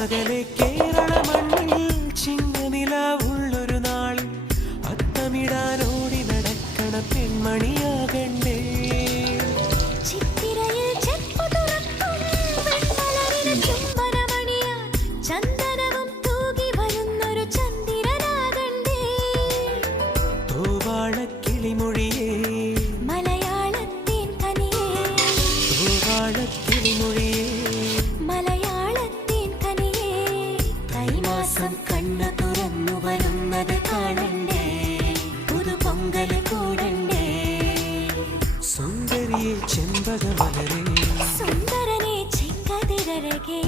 അകലെ കേരള മണ്ണിൽ ചിങ്ങനിലാവുള്ളൊരു നാളിൽ അത്തമിടാനോടി നടക്കണ പെൺമണിയാകണ്ടേ. കിളിമൊഴിയേ മലയാളത്തിൻ കനിയേ, കിളിമൊഴിയേ മലയാളത്തിൻ കനിയേ, കൈമാസം കണ്ണു തുറന്നു വരുന്നത് കാണണ്ടേ, പുതുപൊങ്കൽ കൂടണ്ടേ. സുന്ദരിയെ ചെമ്പകമലരേ, സുന്ദരനെ ചെങ്കതിരഴകേ.